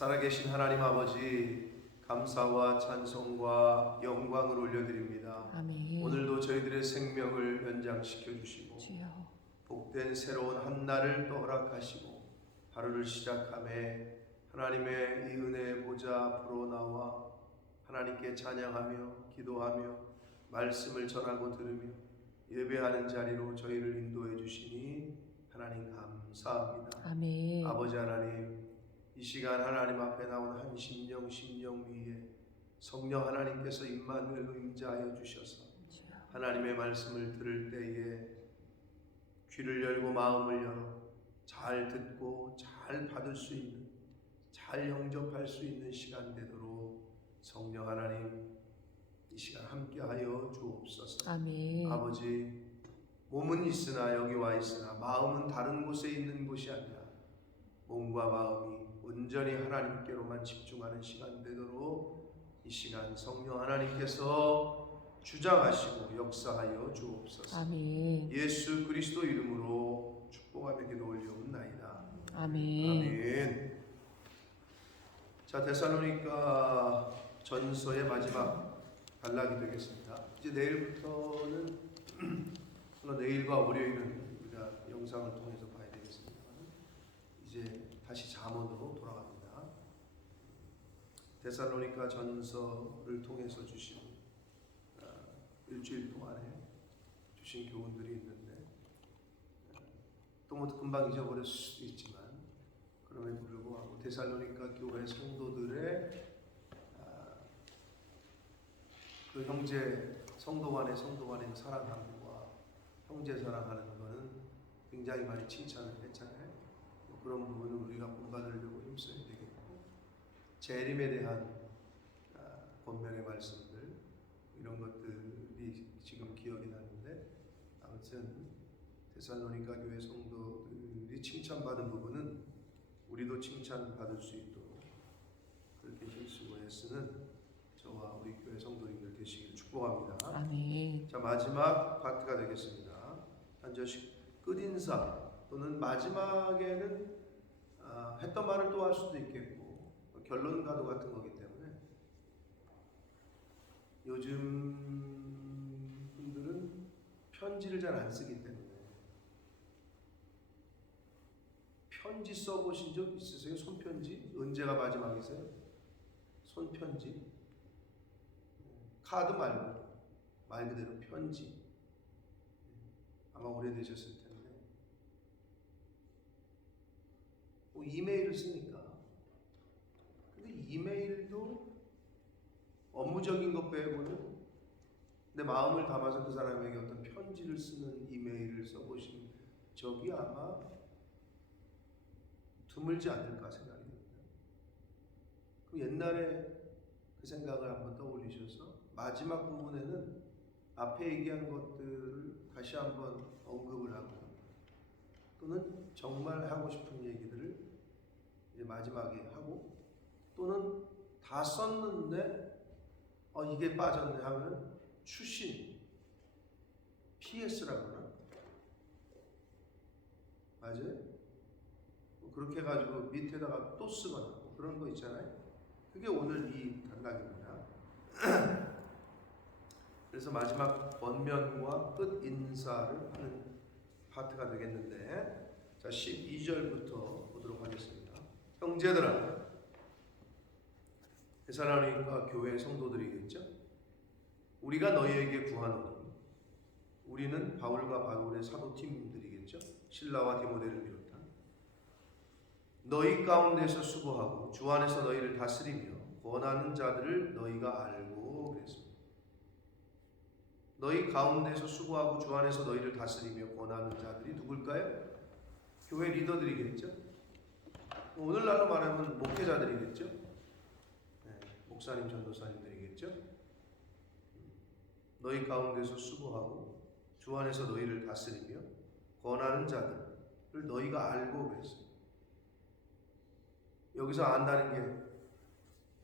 살아계신 하나님 아버지, 감사와 찬송과 영광을 올려드립니다. 아멘. 오늘도 저희들의 생명을 연장시켜 주시고 주여. 복된 새로운 한 날을 또 허락하시고 하루를 시작함에 하나님의 이 은혜의 보좌 앞으로 나와 하나님께 찬양하며 기도하며 말씀을 전하고 들으며 예배하는 자리로 저희를 인도해 주시니 하나님 감사합니다. 아멘. 아버지 하나님, 이 시간 하나님 앞에 나온 한 심령 위에 성령 하나님께서 임마누엘로 임재하여 주셔서 주여. 하나님의 말씀을 들을 때에 귀를 열고 마음을 열어 잘 듣고 잘 받을 수 있는, 잘 영접할 수 있는 시간 되도록 성령 하나님 이 시간 함께하여 주옵소서. 아멘. 아버지, 몸은 있으나 여기 와 있으나 마음은 다른 곳에 있는 것이 아니라 몸과 마음이 온전히 하나님께로만 집중하는 시간 되도록 이 시간 성령 하나님께서 주장하시고 역사하여 주옵소서. 아멘. 예수 그리스도 이름으로 축복하며 기도 올려옵나이다. 아멘. 아멘. 자, 데살로니가 전서의 마지막 단락이 되겠습니다. 이제 내일부터는 물론 내일과 월요일은 우리가 영상을 통해서 봐야 되겠습니다. 이제 다시 잠언으로 돌아갑니다. 데살로니가 전서를 통해서 주신 일주일 동안에 주신 교훈들이 있는데 또 뭐 금방 잊어버릴 수도 있지만 그럼에도 불구하고 데살로니가 교회 성도들의 그 형제 성도 간의 사랑함과 형제 사랑하는 것은 굉장히 많이 칭찬을 했잖아요. 그런 부분을 우리가 본받으려고 힘써야 되겠고, 재림에 대한 권면의 말씀들 이런 것들이 지금 기억이 나는데, 아무튼 데살로니가 교회 성도들이 칭찬받은 부분은 우리도 칭찬받을 수 있도록 그렇게 힘쓰고 애쓰는 저와 우리 교회 성도님들 되시기를 축복합니다. 아멘. 자, 마지막 파트가 되겠습니다. 한 절씩 끝인사 또는 마지막에는 했던 말을 또 할 수도 있겠고 결론가도 같은 거기 때문에 요즘 분들은 편지를 잘 안 쓰기 때문에 편지 써보신 적 있으세요? 손편지? 언제가 마지막이세요? 손편지? 카드 말고 말 그대로 편지. 아마 오래되셨을 텐데 뭐 이메일을 쓰니까. 근데 이메일도 업무적인 것 빼고는 내 마음을 담아서 그 사람에게 어떤 편지를 쓰는 이메일을 써보신 적이 아마 드물지 않을까 생각이 듭니다. 그럼 옛날에 그 생각을 한번 떠올리셔서 마지막 부분에는 앞에 얘기한 것들을 다시 한번 언급을 하고 또는 정말 하고 싶은 얘기들을 이제 마지막에 하고 또는 다 썼는데 이게 빠졌네 하면 추신 PS라고 하나? 맞아요? 그렇게 해가지고 밑에다가 또 쓰거나 그런 거 있잖아요. 그게 오늘 이 단락입니다. 그래서 마지막 권면과 끝 인사를 하는 파트가 되겠는데, 자 12절부터 보도록 하겠습니다. 형제들아, 데살로니가 교회 성도들이겠죠. 우리가 너희에게 구하노니, 우리는 바울과 바울의 사도팀들이겠죠. 실라와 디모데를 비롯한 너희 가운데서 수고하고 주 안에서 너희를 다스리며 권하는 자들을 너희가 알고 그랬습니다. 너희 가운데서 수고하고 주 안에서 너희를 다스리며 권하는 자들이 누굴까요? 교회 리더들이겠죠. 오늘날로 말하면 목회자들이겠죠. 목사님, 전도사님들이겠죠. 너희 가운데서 수고하고 주 안에서 너희를 다스리며 권하는 자들을 너희가 알고 그랬습니다. 여기서 안다는 게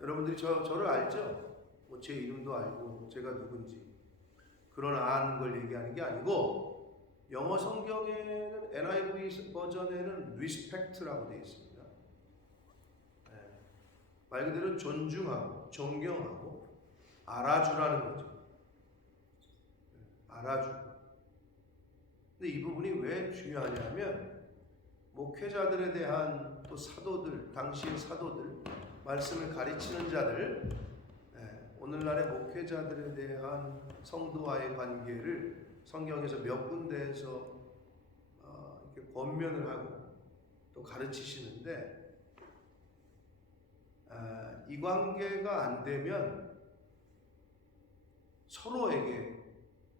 여러분들이 저를 알죠? 뭐 제 이름도 알고 제가 누군지 그런 아는 걸 얘기하는 게 아니고, 영어 성경에는 NIV 버전에는 respect라고 되어 있습니다. 말 그대로 존중하고 존경하고 알아주라는 거죠. 알아주고. 근데 이 부분이 왜 중요하냐면 목회자들에 대한 또 사도들, 당시의 사도들, 말씀을 가르치는 자들, 오늘날의 목회자들에 대한 성도와의 관계를 성경에서 몇 군데에서 이렇게 권면을 하고 또 가르치시는데, 이 관계가 안 되면 서로에게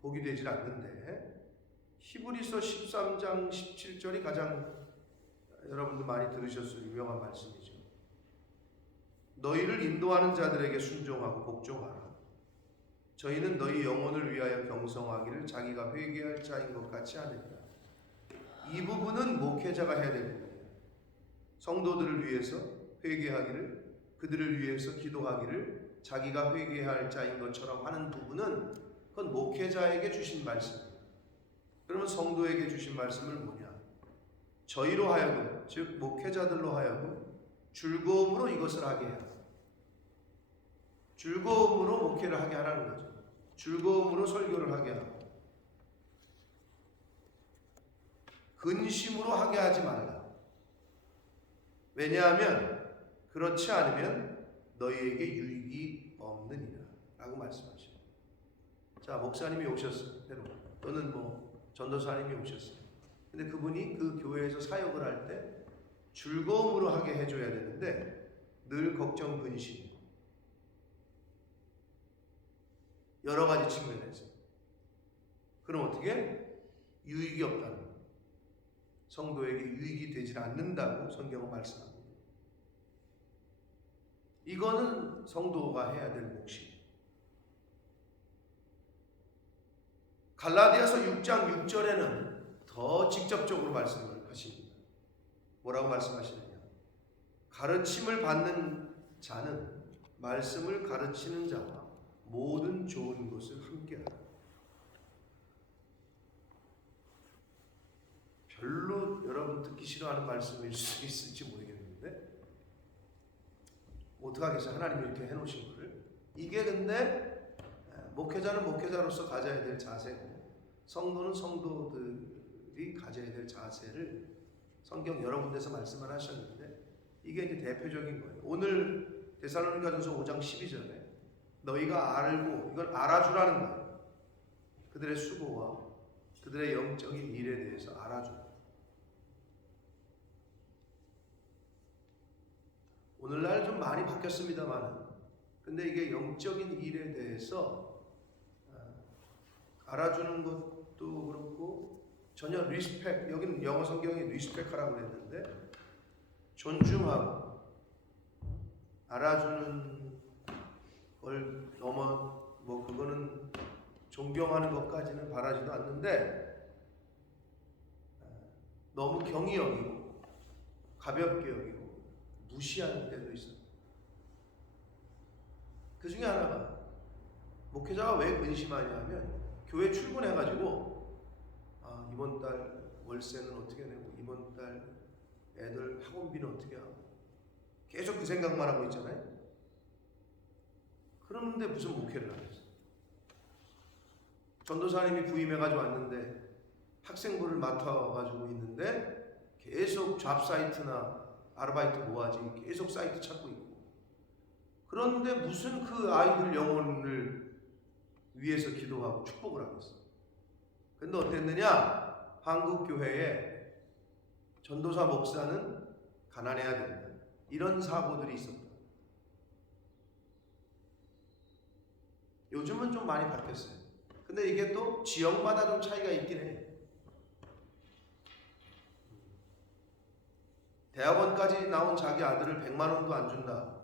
복이 되질 않는데, 히브리서 13장 17절이 가장 여러분들 많이 들으셨을 유명한 말씀이죠. 너희를 인도하는 자들에게 순종하고 복종하라. 저희는 너희 영혼을 위하여 경성하기를 자기가 회개할 자인 것 같이 하느니라. 이 부분은 목회자가 해야 되는 거예요. 성도들을 위해서 회개하기를, 그들을 위해서 기도하기를 자기가 회개할 자인 것처럼 하는 부분은 그건 목회자에게 주신 말씀이에요. 그러면 성도에게 주신 말씀은 뭐냐? 저희로 하여금, 즉 목회자들로 하여금 즐거움으로 이것을 하게 해야, 즐거움으로 목회를 하게 하라는 거죠. 즐거움으로 설교를 하게 하고 근심으로 하게 하지 말라. 왜냐하면 그렇지 않으면 너희에게 유익이 없느니라 라고 말씀하셔요. 자, 목사님이 오셨어요. 또는 전도사님이 오셨어요. 근데 그분이 그 교회에서 사역을 할 때 즐거움으로 하게 해줘야 되는데 늘 걱정, 근심, 여러 가지 측면에서. 그럼 어떻게? 유익이 없다는 거예요. 성도에게 유익이 되질 않는다고 성경은 말씀합니다. 이거는 성도가 해야 될 몫이에요. 갈라디아서 6장 6절에는 더 직접적으로 말씀을 하십니다. 뭐라고 말씀하시느냐? 가르침을 받는 자는 말씀을 가르치는 자와 모든 좋은 것을 함께하라. 별로 여러분 듣기 싫어하는 말씀일 수 있을지 모르겠는데 어떡하겠어요? 하나님이 이렇게 해놓으신 거를. 이게 근데 목회자는 목회자로서 가져야 될 자세고 성도는 성도들이 가져야 될 자세를 성경 여러 군데서 말씀을 하셨는데 이게 이제 대표적인 거예요. 오늘 데살로니가전서 5장 12절에 너희가 알고, 이걸 알아주라는 거예요. 그들의 수고와 그들의 영적인 일에 대해서 알아주라. 오늘날 좀 많이 바뀌었습니다만 근데 이게 영적인 일에 대해서 알아주는 것도 그렇고 전혀 리스펙, 여기는 영어 성경에 리스펙하라고 그랬는데 존중하고 알아주는 걸 넘어 그거는 존경하는 것까지는 바라지도 않는데 너무 경히 여기고 가볍게 여기고 무시하는 때도 있어요. 그 중에 하나가 목회자가 왜 근심하냐 하면 교회 출근해가지고 이번 달 월세는 어떻게 내고 이번 달 애들 학원비는 어떻게 하고 계속 그 생각만 하고 있잖아요. 그런데 무슨 목회를 하겠어요? 전도사님이 부임해가지고 왔는데 학생부를 맡아가지고 있는데 계속 잡사이트나 아르바이트 뭐하지 계속 사이트 찾고 있고 그런데 무슨 그 아이들 영혼을 위해서 기도하고 축복을 하겠어요? 근데 어땠느냐? 한국 교회에 전도사 목사는 가난해야 된다. 이런 사고들이 있었다. 요즘은 좀 많이 바뀌었어요. 근데 이게 또 지역마다 좀 차이가 있긴 해. 대학원까지 나온 자기 아들을 100만 원도 안 준다.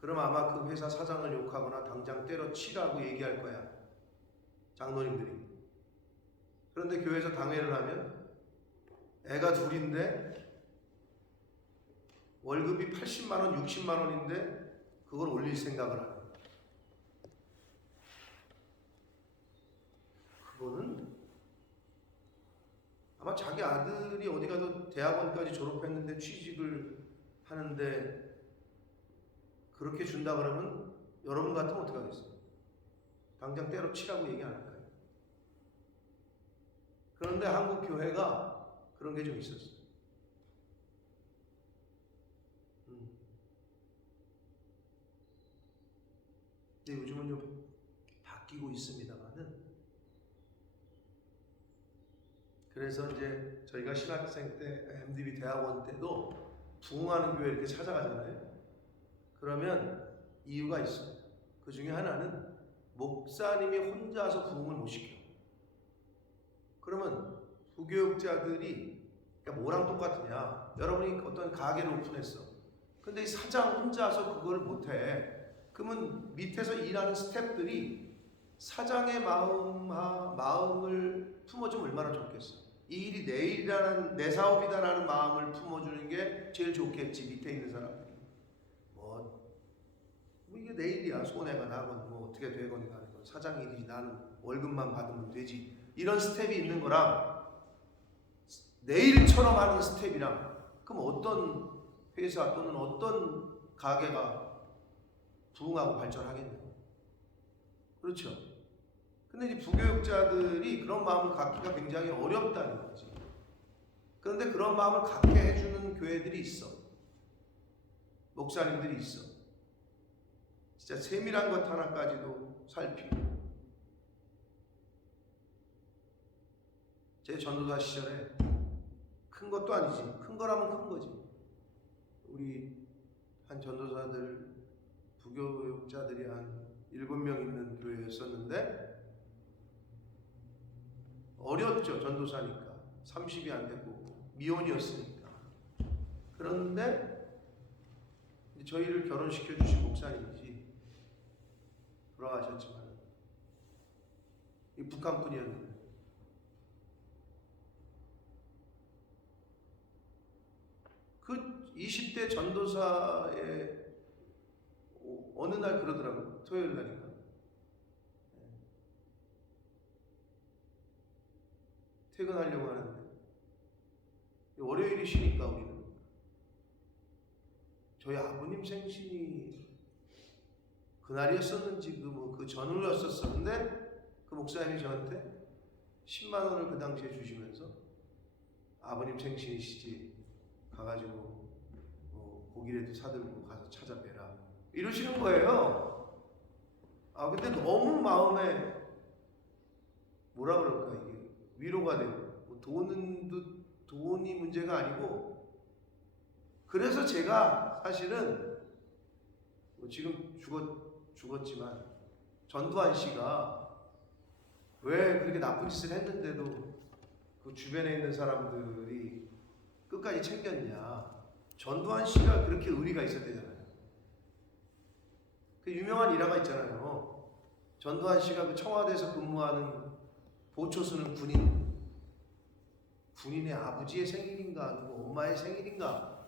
그럼 아마 그 회사 사장을 욕하거나 당장 때려치라고 얘기할 거야. 장로님들이. 그런데 교회에서 당회를 하면 애가 둘인데 월급이 80만 원, 60만 원인데 그걸 올릴 생각을 하는. 그거는 아마 자기 아들이 어디 가서 대학원까지 졸업했는데 취직을 하는데 그렇게 준다 그러면 여러분 같으면 어떻게 하겠어요? 당장 때려치라고 얘기 안 할까요? 그런데 한국 교회가 그런 게 좀 있었어요. 근데 요즘은 좀 바뀌고 있습니다만은, 그래서 이제 저희가 신학생 때 MDB 대학원 때도 부흥하는 교회 이렇게 찾아가잖아요. 그러면 이유가 있어요. 그 중에 하나는 목사님이 혼자서 부흥을 못 시켜요. 그러면 부교육자들이, 그러니까 뭐랑 똑같으냐? 여러분이 어떤 가게를 오픈했어. 근데 이 사장 혼자서 그걸 못해. 그러면 밑에서 일하는 스태프들이 사장의 마음을 품어주면 얼마나 좋겠어. 이 일이 내 일이라는, 내 사업이다라는 마음을 품어주는 게 제일 좋겠지. 밑에 있는 사람들이 뭐 이게 내 일이야, 손해가 나건 뭐 어떻게 되건 가는 건 사장 일이지, 나는 월급만 받으면 되지, 이런 스텝이 있는 거랑 내 일처럼 하는 스텝이랑, 그럼 어떤 회사 또는 어떤 가게가 부흥하고 발전하겠네요. 그렇죠? 근데 이 부교육자들이 그런 마음을 갖기가 굉장히 어렵다는 거지. 그런데 그런 마음을 갖게 해주는 교회들이 있어. 목사님들이 있어. 진짜 세밀한 것 하나까지도 살피고. 제 전도사 시절에 큰 것도 아니지, 큰 거라면 큰 거지, 우리 한 전도사들, 부교육자들이 한 7명 있는 교회였었는데, 어렸죠. 전도사니까 30이 안 됐고 미혼이었으니까. 그런데 저희를 결혼시켜 주신 목사님이지, 돌아가셨지만 이 북한 분이었는데, 그 20대 전도사의 어느 날 그러더라고요. 토요일 날인가. 퇴근하려고 하는데, 월요일이 쉬니까 우리는, 저희 아버님 생신이 그날이었었는지 그 전후였었는데, 그 목사님이 저한테 10만 원을 그 당시에 주시면서 아버님 생신이시지, 가가지고 고기라도 사들고 가서 찾아뵈라, 이러시는 거예요. 근데 너무 마음에 뭐라 그럴까, 이게 위로가 되고, 돈이 문제가 아니고, 그래서 제가 사실은 지금 죽었지만 전두환 씨가 왜 그렇게 나쁜 짓을 했는데도 그 주변에 있는 사람들이 끝까지 챙겼냐. 전두환 씨가 그렇게 의리가 있었대잖아요. 그 유명한 일화가 있잖아요. 전두환 씨가 그 청와대에서 근무하는 보초수는 군인의 아버지의 생일인가 아니고 엄마의 생일인가,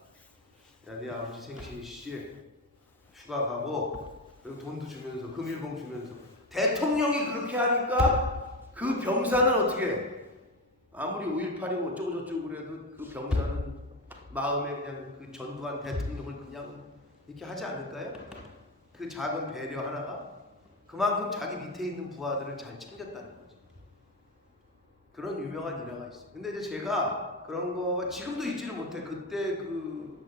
야, 네 아버지 생신이시지, 휴가 가고, 그리고 돈도 주면서, 금일봉 주면서. 대통령이 그렇게 하니까 그 병사는 어떻게 해? 아무리 5.18이고 어쩌고저쩌고 그래도 그 병사는 마음에 그냥 그 전두환 대통령을 그냥 이렇게 하지 않을까요? 그 작은 배려 하나가 그만큼 자기 밑에 있는 부하들을 잘 챙겼다는 거죠. 그런 유명한 일화가 있어요. 근데 이제 제가 그런 거가 지금도 잊지를 못해. 그때 그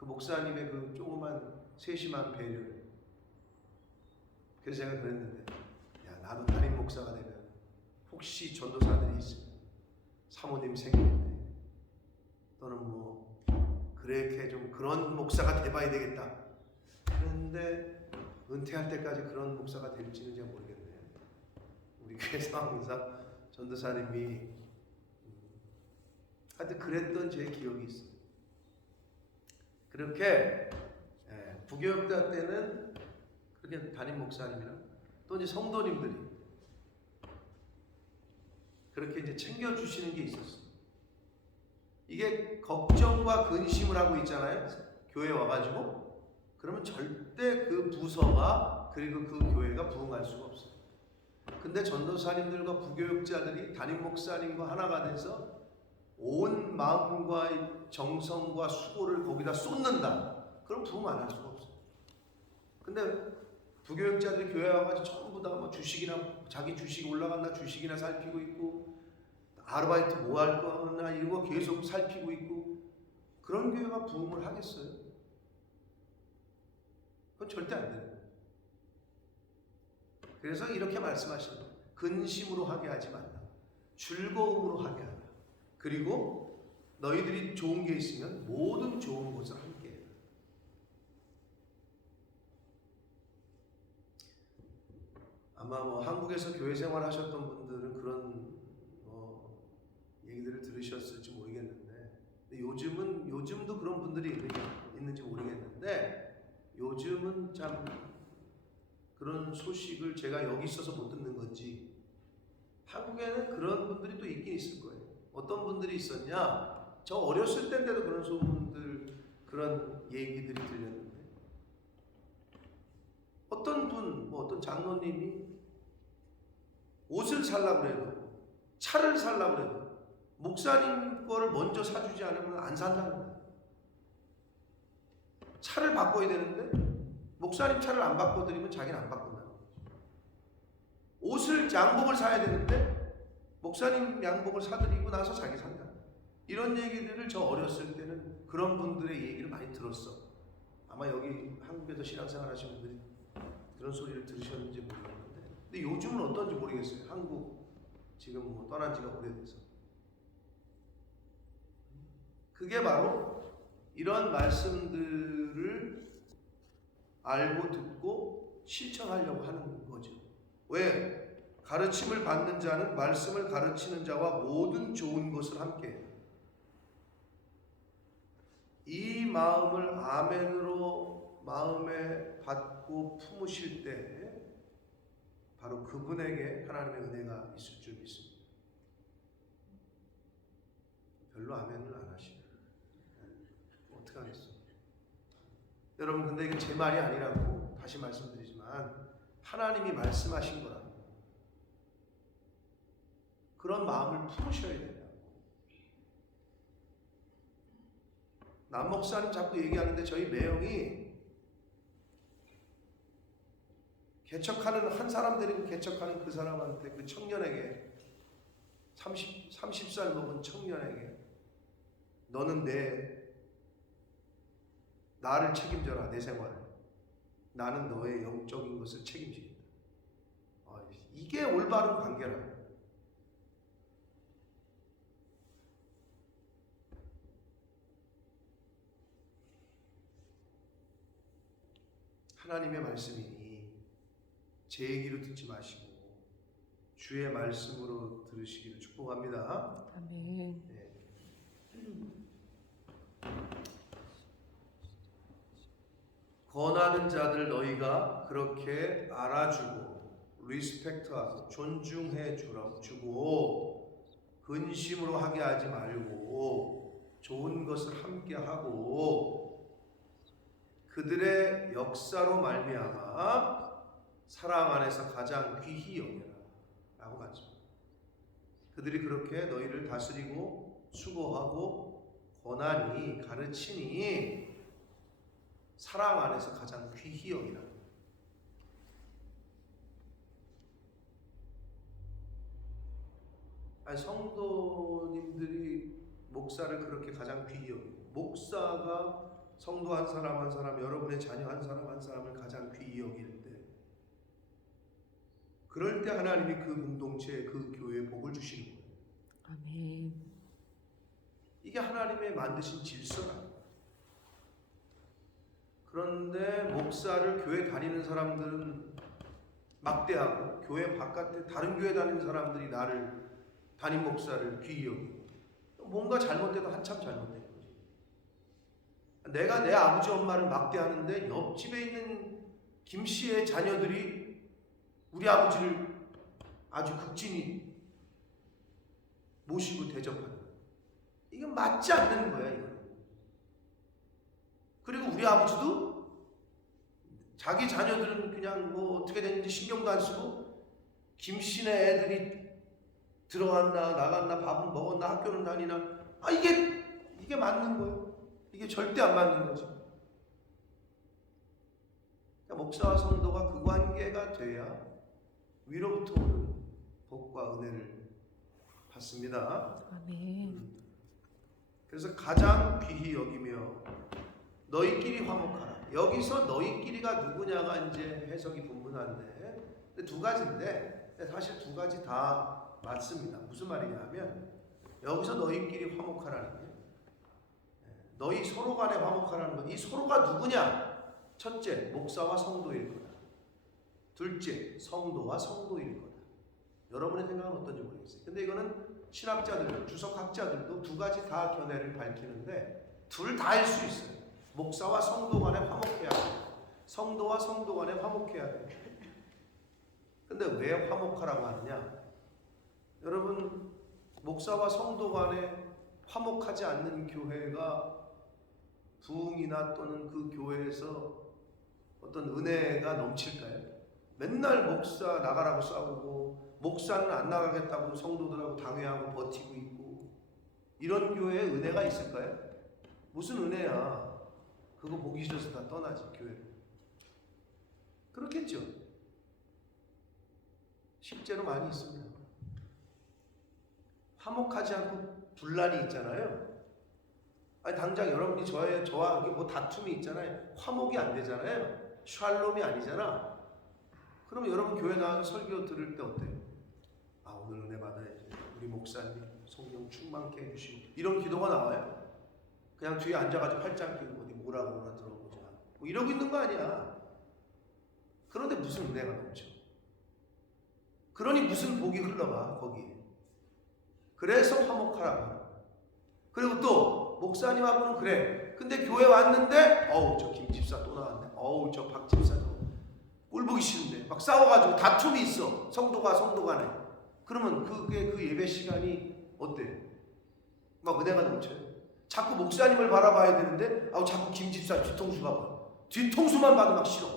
목사님의 그 조그만 세심한 배려를. 그래서 제가 그랬는데, 야, 나도 담임 목사가 되면 혹시 전도사들이 있으면 사모님 생일인데 또는 뭐 그렇게 좀 그런 목사가 돼봐야 되겠다. 그런데 은퇴할 때까지 그런 목사가 될지는 잘 모르겠네요. 우리 교회 상황상 전도사님이 하여튼 그랬던 제 기억이 있어요. 그렇게 부교육자 때는 그렇게 담임 목사님이랑 또 이제 성도님들이 그렇게 이제 챙겨주시는 게 있었어요. 이게 걱정과 근심을 하고 있잖아요. 교회 와가지고. 그러면 절대 그 부서가, 그리고 그 교회가 부흥할 수가 없어요. 근데 전도사님들과 부교육자들이 담임 목사님과 하나가 돼서 온 마음과 정성과 수고를 거기다 쏟는다. 그럼 부흥 안 할 수가 없어요. 근데 부교육자들이 교회 와가지고 전부 다 뭐 주식이나 자기 주식 올라갔나 주식이나 살피고 있고, 아르바이트 뭐 할 거나 이거 계속 살피고 있고, 그런 교회가 부흥을 하겠어요? 그건 절대 안 돼요. 그래서 이렇게 말씀하시는 거예요. 근심으로 하게 하지 말라. 즐거움으로 하게 하라. 그리고 너희들이 좋은 게 있으면 모든 좋은 것을 함께 해라. 아마 뭐 한국에서 교회 생활 하셨던 분들은 그런 얘기들을 들으셨을지 모르겠는데, 근데 요즘도 그런 분들이 있는지 모르겠는데, 요즘은 참 그런 소식을 제가 여기 있어서 못 듣는 건지, 한국에는 그런 분들이 또 있긴 있을 거예요. 어떤 분들이 있었냐? 저 어렸을 때인데도 그런 소문들, 그런 얘기들이 들렸는데, 어떤 분, 뭐 어떤 장로님이 옷을 살라고 해도, 차를 살라고 해도 목사님 거를 먼저 사주지 않으면 안 산다는 거예요. 차를 바꿔야 되는데 목사님 차를 안 바꿔드리면 자기는 안 바꾼다는 거죠. 옷을, 양복을 사야 되는데 목사님 양복을 사드리고 나서 자기 산다. 이런 얘기들을 저 어렸을 때는 그런 분들의 얘기를 많이 들었어. 아마 여기 한국에서 신앙생활 하시는 분들이 그런 소리를 들으셨는지 모르겠는데, 근데 요즘은 어떤지 모르겠어요. 한국 지금 뭐 떠난 지가 오래돼서. 그게 바로 이런 말씀들을 알고 듣고 실천하려고 하는 거죠. 왜? 가르침을 받는 자는 말씀을 가르치는 자와 모든 좋은 것을 함께 해요. 이 마음을 아멘으로 마음에 받고 품으실 때 바로 그분에게 하나님의 은혜가 있을 줄 믿습니다. 별로 아멘을 안 하시네요. 어떻게 하겠어? 여러분, 근데 이게 제 말이 아니라고 다시 말씀드리지만 하나님이 말씀하신 거라고, 그런 마음을 품으셔야 된다고. 남 목사님 자꾸 얘기하는데 저희 매형이 개척하는 한 사람 데리고 개척하는 그 사람한테, 그 청년에게, 30살 먹은 청년에게, 너는 나를 책임져라. 내 생활을. 나는 너의 영적인 것을 책임지겠다. 이게 올바른 관계라고. 하나님의 말씀이니 제 얘기로 듣지 마시고 주의 말씀으로 들으시기를 축복합니다. 아멘. 네. 권하는 자들 너희가 그렇게 알아주고 리스펙트하고 존중해 주고 근심으로 하게 하지 말고 좋은 것을 함께 하고 그들의 역사로 말미암아 사랑 안에서 가장 귀히 여겨라 라고 말씀합니다. 그들이 그렇게 너희를 다스리고 수고하고 권하니 가르치니 사랑 안에서 가장 귀히 여기라. 아니, 성도님들이 목사를 그렇게 가장 귀히 여기고, 목사가 성도 한 사람 한 사람, 여러분의 자녀 한 사람 한 사람을 가장 귀히 여길 때, 그럴 때 하나님이 그 공동체, 그 교회에 복을 주시는 거예요. 아멘. 이게 하나님의 만드신 질서라. 그런데 목사를 교회 다니는 사람들은 막대하고, 교회 바깥에 다른 교회 다니는 사람들이 나를, 담임 목사를 귀히 여기고, 뭔가 잘못돼도 한참 잘못된 거지. 내가 내 아버지 엄마를 막대하는데 옆집에 있는 김 씨의 자녀들이 우리 아버지를 아주 극진히 모시고 대접하는 거야. 이건 맞지 않는 거야, 이건. 그리고 우리 아버지도 자기 자녀들은 그냥 뭐 어떻게 됐는지 신경도 안 쓰고, 김 씨네 애들이 들어갔나 나갔나 밥은 먹었나 학교는 다니나, 이게 맞는 거예요. 이게 절대 안 맞는 거죠. 그러니까 목사와 성도가 그 관계가 돼야 위로부터 오는 복과 은혜를 받습니다. 아멘. 그래서 가장 귀히 여기며 너희끼리 화목하라. 여기서 너희끼리가 누구냐가 이제 해석이 분분한데 두 가지인데 사실 두 가지 다 맞습니다. 무슨 말이냐면 여기서 너희끼리 화목하라는 게 너희 서로 간에 화목하라는 건 이 서로가 누구냐? 첫째, 목사와 성도일 거다. 둘째, 성도와 성도일 거다. 여러분의 생각은 어떤지 모르겠어요. 근데 이거는 신학자들, 주석학자들도 두 가지 다 견해를 밝히는데 둘 다일 수 있어요. 목사와 성도 간에 화목해야 돼요. 성도와 성도 간에 화목해야 돼요. 근데 왜 화목하라고 하느냐? 여러분, 목사와 성도 간에 화목하지 않는 교회가 부흥이나 또는 그 교회에서 어떤 은혜가 넘칠까요? 맨날 목사 나가라고 싸우고 목사는 안 나가겠다고 성도들하고 당회하고 버티고 있고 이런 교회에 은혜가 있을까요? 무슨 은혜야? 그거 보기 싫어서 다 떠나지 교회. 그렇겠죠. 실제로 많이 있습니다. 화목하지 않고 분란이 있잖아요. 아니 당장 여러분이 저와 뭐 다툼이 있잖아요. 화목이 안 되잖아요. 샬롬이 아니잖아. 그러면 여러분 교회 나와서 설교 들을 때 어때요? 아 오늘 은혜 받아야지. 우리 목사님 성령 충만케 해주시고 이런 기도가 나와요? 그냥 뒤에 앉아가지고 팔짱 끼고 어디 뭐라고 들어보자 뭐 이러고 있는 거 아니야. 그런데 무슨 은혜가 넘쳐. 그러니 무슨 복이 흘러가 거기에. 그래서 화목하라고 하는 거야. 그리고 또 목사님하고는 그래. 근데 교회 왔는데 어우 저 김 집사 또 나왔네. 어우 저 박 집사 꼴 보기 싫은데 막 싸워가지고 다툼이 있어. 성도가 성도 간에. 그러면 그게 그 예배 시간이 어때요? 막 은혜가 넘쳐요. 자꾸 목사님을 바라봐야 되는데 아우 자꾸 김 집사 뒤통수 봐봐. 뒤통수만 봐도 막 싫어.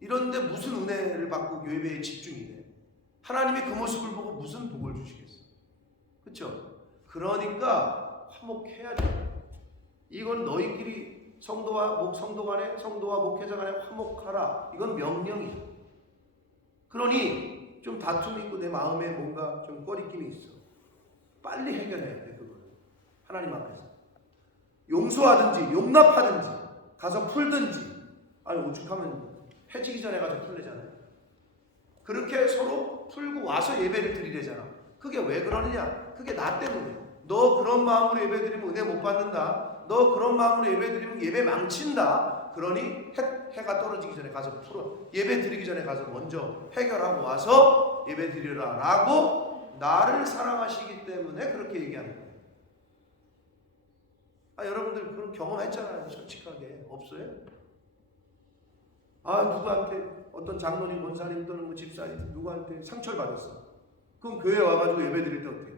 이런데 무슨 은혜를 받고 예배에 집중이 돼? 하나님이 그 모습을 보고 무슨 복을 주시겠어? 그렇죠? 그러니까 화목해야 돼. 이건 너희끼리 성도와 목회자 간에 화목하라. 이건 명령이야. 그러니 좀 다툼이 있고 내 마음에 뭔가 좀 꺼리낌이 있어. 빨리 해결해야 돼 그걸. 하나님 앞에서 용서하든지 용납하든지 가서 풀든지. 아니 오죽하면 해지기 전에 가서 풀래잖아요. 그렇게 서로 풀고 와서 예배를 드리래잖아. 그게 왜 그러느냐? 그게 나 때문에. 너 그런 마음으로 예배 드리면 은혜 못 받는다. 너 그런 마음으로 예배 드리면 예배 망친다. 그러니 해가 떨어지기 전에 가서 풀어. 예배 드리기 전에 가서 먼저 해결하고 와서 예배 드리라 라고 나를 사랑하시기 때문에 그렇게 얘기하는 거예요. 아, 여러분들 그런 경험했잖아요. 솔직하게. 없어요? 아, 누구한테 어떤 장로님, 권사님 또는 뭐 집사님 누구한테 상처를 받았어. 그럼 교회 와가지고 예배 드릴 때 어때요?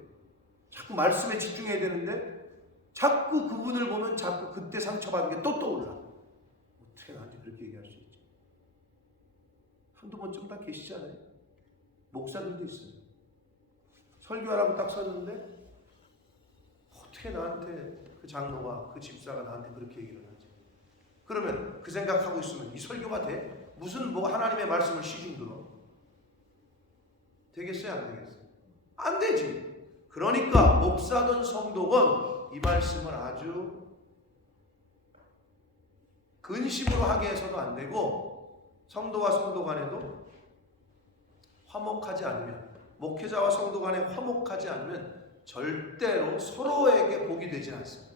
자꾸 말씀에 집중해야 되는데 자꾸 그분을 보면 자꾸 그때 상처받은 게 또 떠올라. 어떻게 나한테 그렇게 얘기할 수 있지? 한두 번쯤 다 계시잖아요. 목사들도 있어요. 설교하라고 딱 섰는데 어떻게 나한테 그 장로가 그 집사가 나한테 그렇게 얘기를 하지? 그러면 그 생각하고 있으면 이 설교가 돼? 무슨 뭐 하나님의 말씀을 시중 들어? 되겠어요? 안 되겠어요? 안 되지. 그러니까 목사든 성도건 이 말씀을 아주 근심으로 하게 해서도 안 되고 성도와 성도 간에도 화목하지 않으면 목회자와 성도 간에 화목하지 않으면 절대로 서로에게 복이 되지 않습니다.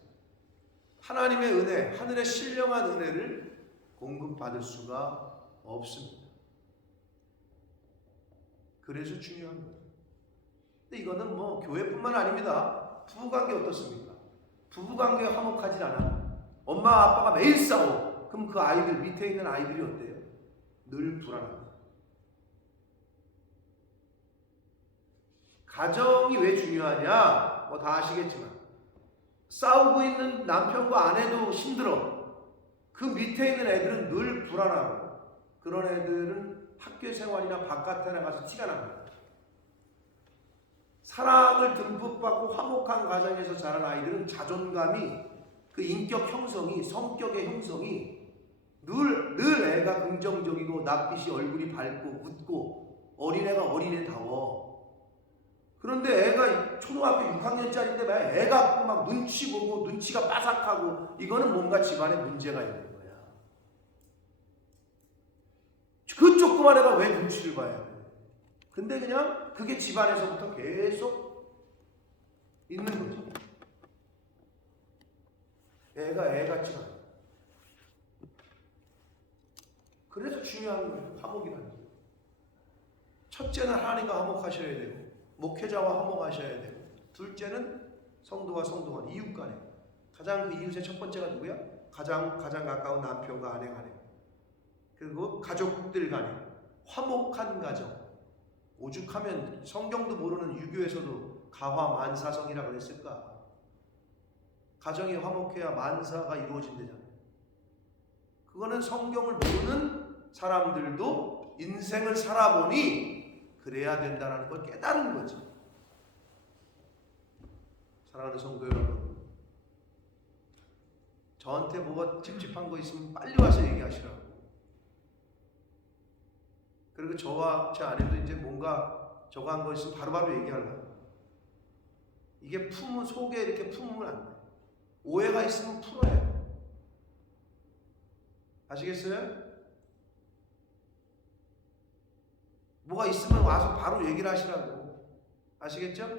하나님의 은혜, 하늘의 신령한 은혜를 공급받을 수가 없습니다. 그래서 중요한 거예요. 근데 이거는 뭐 교회뿐만 아닙니다. 부부관계 어떻습니까? 부부관계 화목하지 않아. 엄마 아빠가 매일 싸워. 그럼 그 아이들 밑에 있는 아이들이 어때요? 늘 불안합니다. 가정이 왜 중요하냐? 뭐 다 아시겠지만 싸우고 있는 남편과 아내도 힘들어. 그 밑에 있는 애들은 늘 불안하고 그런 애들은 학교 생활이나 바깥에 나가서 티가 납니다. 사랑을 듬뿍 받고 화목한 가정에서 자란 아이들은 자존감이 그 인격 형성이 성격의 형성이 늘 애가 긍정적이고 낯빛이 얼굴이 밝고 웃고 어린애가 어린애다워. 그런데 애가 초등학교 6학년짜리인데 막 애가 막 눈치 보고 눈치가 빠삭하고 이거는 뭔가 집안에 문제가 있는 거야. 그 조그만 애가 왜 눈치를 봐야 돼? 근데 그냥 그게 집안에서부터 계속 있는 거죠. 애가 애 같지가 않아. 그래서 중요한 거예요. 화목이라는 거. 첫째는 하나님과 화목하셔야 되고 목회자와 화목하셔야 되고 둘째는 성도와 성도 간 이웃 간에 가장 그 이웃의 첫 번째가 누구야? 가장 가까운 남편과 아내 간에 그리고 가족들 간에 화목한 가정. 오죽하면 성경도 모르는 유교에서도 가화만사성이라고 그랬을까? 가정이 화목해야 만사가 이루어진대잖아요. 그거는 성경을 모르는 사람들도 인생을 살아보니 그래야 된다는 걸 깨달은 거지. 사랑하는 성도 여러분, 저한테 뭐가 찝찝한 거 있으면 빨리 와서 얘기하시라고. 그리고 저와 제 아내도 이제 뭔가 저거 한 거 있으면 바로바로 얘기하려고. 이게 속에 이렇게 품으면 안 돼. 오해가 있으면 풀어야 돼. 아시겠어요? 뭐가 있으면 와서 바로 얘기를 하시라고. 아시겠죠?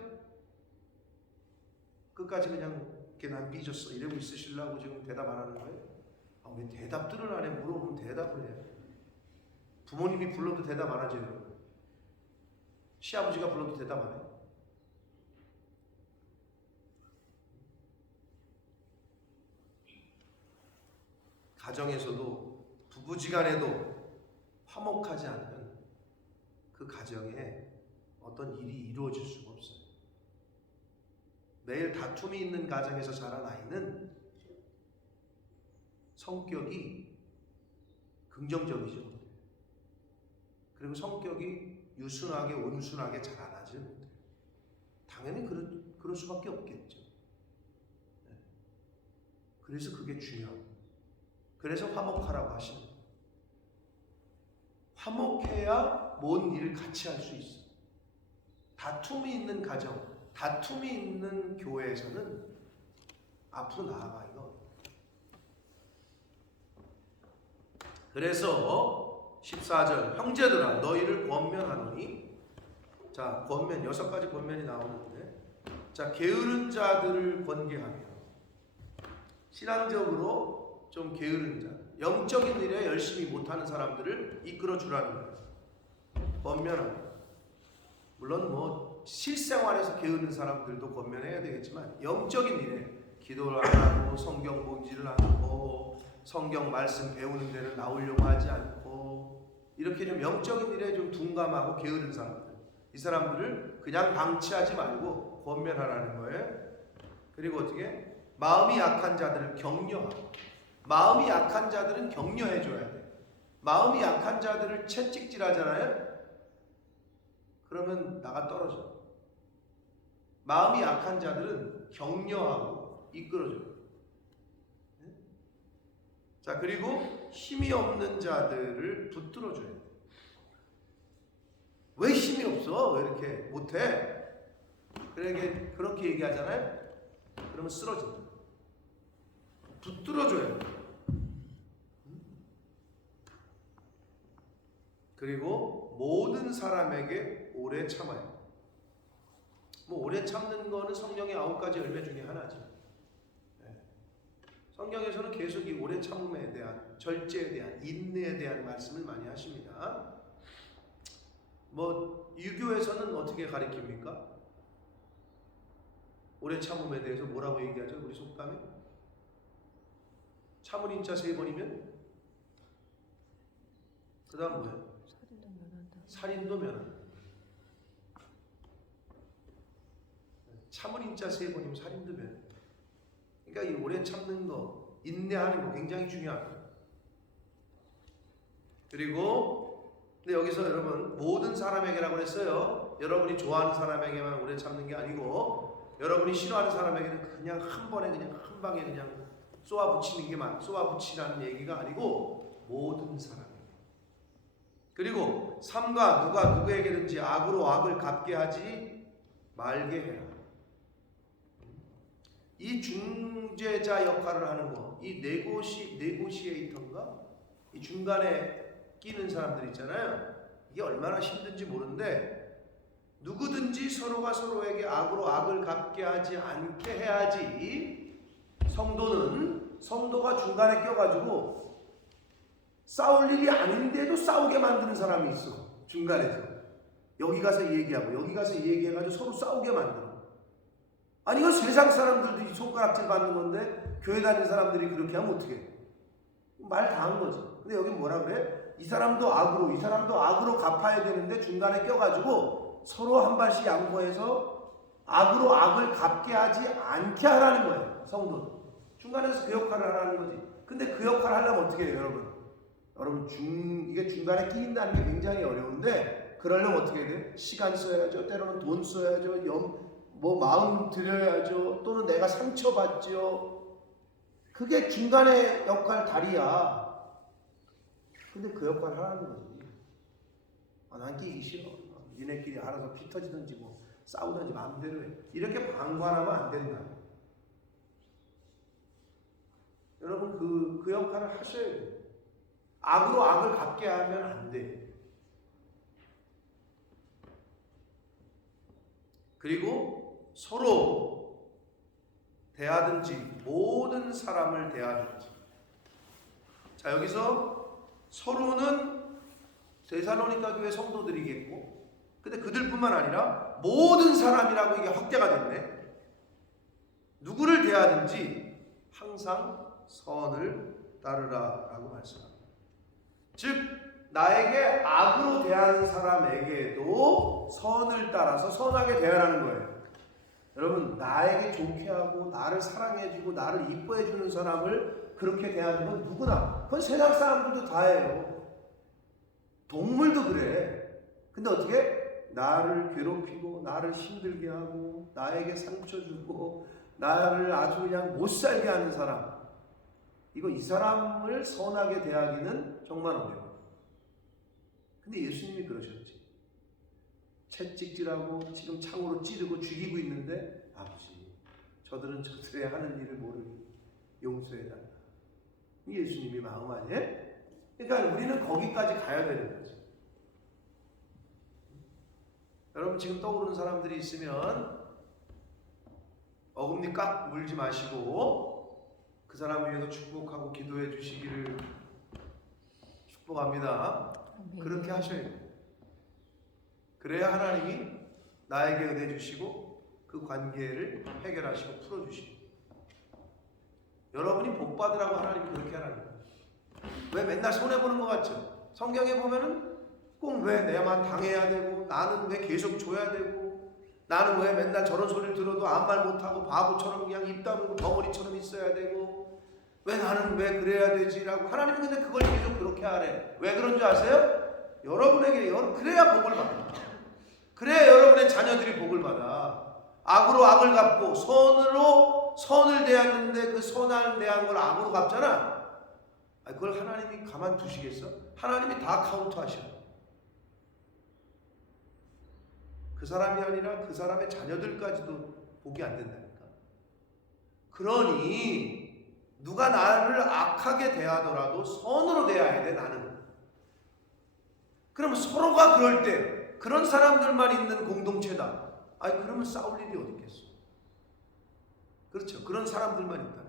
끝까지 그냥 이렇게 난 삐졌어 이러고 있으시려고 지금 대답 안 하는 거예요? 왜 대답들을 안 해? 물어보면 대답을 해. 부모님이 불러도 대답 안 하죠. 시아버지가 불러도 대답 안 해. 가정에서도 부부지간에도 화목하지 않으면 그 가정에 어떤 일이 이루어질 수가 없어요. 매일 다툼이 있는 가정에서 자란 아이는 성격이 긍정적이죠. 그리고 성격이 유순하게 온순하게 자라나지 못해요. 당연히 그럴 수밖에 없겠죠. 그래서 그게 중요합니다. 그래서 화목하라고 하시는 거예요. 화목해야 뭔 일을 같이 할 수 있어. 다툼이 있는 가정, 다툼이 있는 교회에서는 앞으로 나아가기가. 그래서 14절 형제들아 너희를 권면하노니, 자 권면 6가지 권면이 나오는데, 자 게으른 자들을 권계하며, 신앙적으로 좀 게으른 자, 영적인 일에 열심히 못하는 사람들을 이끌어 주라는 거예요. 권면하며. 물론 뭐 실생활에서 게으른 사람들도 권면해야 되겠지만 영적인 일에 기도를 안 하고 성경 본지를 않고 성경 말씀 배우는 데는 나오려고 하지 않고 이렇게 좀 영적인 일에 좀 둔감하고 게으른 사람들, 이 사람들을 그냥 방치하지 말고 권면하라는 거예요. 그리고 어떻게? 마음이 약한 자들을 격려하고. 마음이 약한 자들은 격려해 줘야 돼. 마음이 약한 자들을 채찍질하잖아요. 그러면 나가 떨어져. 마음이 약한 자들은 격려하고 이끌어줘요. 자, 그리고 힘이 없는 자들을 붙들어줘야 돼. 왜 힘이 없어? 왜 이렇게 못해? 그렇게 얘기하잖아요. 그러면 쓰러진다. 붙들어줘야 돼. 그리고 모든 사람에게 오래 참아요. 뭐 오래 참는 거는 성령의 9가지 열매 중에 하나죠. 성경에서는 계속 이 오래 참음에 대한, 절제에 대한, 인내에 대한 말씀을 많이 하십니다. 뭐 유교에서는 어떻게 가르칩니까? 오래 참음에 대해서 뭐라고 얘기하죠? 우리 속담에? 참을 인자 3번이면 그 다음 뭐예요? 살인도 면한다. 참을 인자 3번이면 살인도 면한다. 그러니까 이 오래 참는 거, 인내하는 거 굉장히 중요합니다. 그리고 근데 여기서 여러분 모든 사람에게라고 했어요. 여러분이 좋아하는 사람에게만 오래 참는 게 아니고 여러분이 싫어하는 사람에게는 그냥 한 번에 그냥 한 방에 그냥 쏘아붙이는 게 쏘아붙이라는 얘기가 아니고 모든 사람에게. 그리고 삼가 누가 누구에게든지 악으로 악을 갚게 하지 말게 해라. 이 중재자 역할을 하는 거, 이 네고시에이터인가? 이 중간에 끼는 사람들 있잖아요. 이게 얼마나 힘든지 모르는데 누구든지 서로가 서로에게 악으로 악을 갚게 하지 않게 해야지. 성도가 중간에 껴가지고 싸울 일이 아닌데도 싸우게 만드는 사람이 있어. 중간에서 여기 가서 얘기하고 여기 가서 얘기해가지고 서로 싸우게 만들어. 아니 이거 세상 사람들도 손가락질 받는 건데 교회 다니는 사람들이 그렇게 하면 어떡해? 말 다 한 거지. 근데 여기 뭐라 그래? 이 사람도 악으로 갚아야 되는데 중간에 껴가지고 서로 한 발씩 양보해서 악으로 악을 갚게 하지 않게 하라는 거예요. 성도는 중간에서 그 역할을 하라는 거지. 근데 그 역할을 하려면 어떻게 해요, 여러분? 이게 중간에 끼인다는 게 굉장히 어려운데 그러려면 어떻게 해야 돼요? 시간 써야죠. 때로는 돈 써야죠. 마음 들여야죠. 또는 내가 상처받죠. 그게 중간에 역할 다리야. 근데 그 역할을 하라는 거지. 난 끼기 싫어. 니네끼리 알아서 피 터지든지 뭐 싸우든지 마음대로 해. 이렇게 방관하면 안 된다. 여러분 그 역할을 하셔야 돼요. 악으로 악을 갚게 하면 안 돼. 그리고 서로 대하든지 모든 사람을 대하든지. 자, 여기서 서로는 데살로니가 교회 성도들이겠고, 근데 그들뿐만 아니라 모든 사람이라고 이게 확대가 됐네. 누구를 대하든지 항상 선을 따르라라고 말씀합니다. 즉 나에게 악으로 대하는 사람에게도 선을 따라서 선하게 대하라는 거예요. 여러분, 나에게 좋게 하고 나를 사랑해주고 나를 이뻐해주는 사람을 그렇게 대하는 건 누구나, 그건 세상 사람들도 다 해요. 동물도 그래. 근데 어떻게? 나를 괴롭히고 나를 힘들게 하고 나에게 상처 주고 나를 아주 그냥 못 살게 하는 사람, 이 사람을 선하게 대하기는 정말 어려워요. 근데 예수님이 그러셨지. 채찍질하고 지금 창으로 찌르고 죽이고 있는데, 아버지 저들은 저들의 하는 일을 모르니 용서해달라. 이 예수님이 마음 아니에요? 그러니까 우리는 거기까지 가야 되는 거죠. 여러분, 지금 떠오르는 사람들이 있으면 어금니 깍 물지 마시고 그 사람 위해서 축복하고 기도해 주시기를 축복합니다. 그렇게 하셔야 돼요. 그래야 하나님이 나에게 은혜 주시고 그 관계를 해결하시고 풀어주시고, 여러분이 복 받으라고 하나님이 그렇게 하라는 거예요. 왜 맨날 손해보는 것 같죠? 성경에 보면은 꼭 왜 내만 당해야 되고, 나는 왜 계속 줘야 되고, 나는 왜 맨날 저런 소리를 들어도 아무 말 못하고 바보처럼 그냥 입 다물고 덩어리처럼 있어야 되고, 왜 나는 왜 그래야 되지라고. 하나님은 근데 그걸 계속 그렇게 하래. 왜 그런 줄 아세요? 여러분에게 그래야 복을 받아. 그래야 여러분의 자녀들이 복을 받아. 악으로 악을 갚고 선으로 선을 대하는데 그 선을 대한 걸 악으로 갚잖아. 그걸 하나님이 가만두시겠어? 하나님이 다 카운트하셔. 그 사람이 아니라 그 사람의 자녀들까지도 복이 안 된다니까. 그러니 누가 나를 악하게 대하더라도 선으로 대해야 돼, 나는. 그러면 서로가 그럴 때 그런 사람들만 있는 공동체다. 그러면 싸울 일이 어디 있겠어. 그렇죠. 그런 사람들만 있다.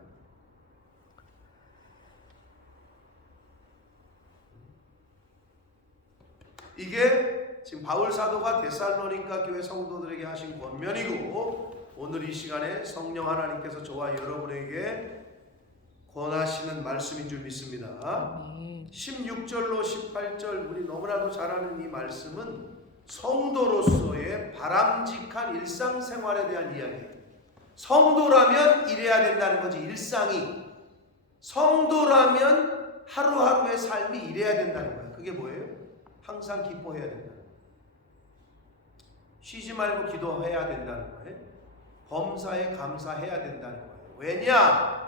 이게 지금 바울 사도가 데살로니가 교회 성도들에게 하신 권면이고, 오늘 이 시간에 성령 하나님께서 저와 여러분에게 권하시는 말씀인 줄 믿습니다. 16절로 18절 우리 너무나도 잘 아는 이 말씀은 성도로서의 바람직한 일상생활에 대한 이야기예요. 성도라면 이래야 된다는 거지, 일상이. 성도라면 하루하루의 삶이 이래야 된다는 거예요. 그게 뭐예요? 항상 기뻐해야 된다는 거예요. 쉬지 말고 기도해야 된다는 거예요. 범사에 감사해야 된다는 거예요. 왜냐?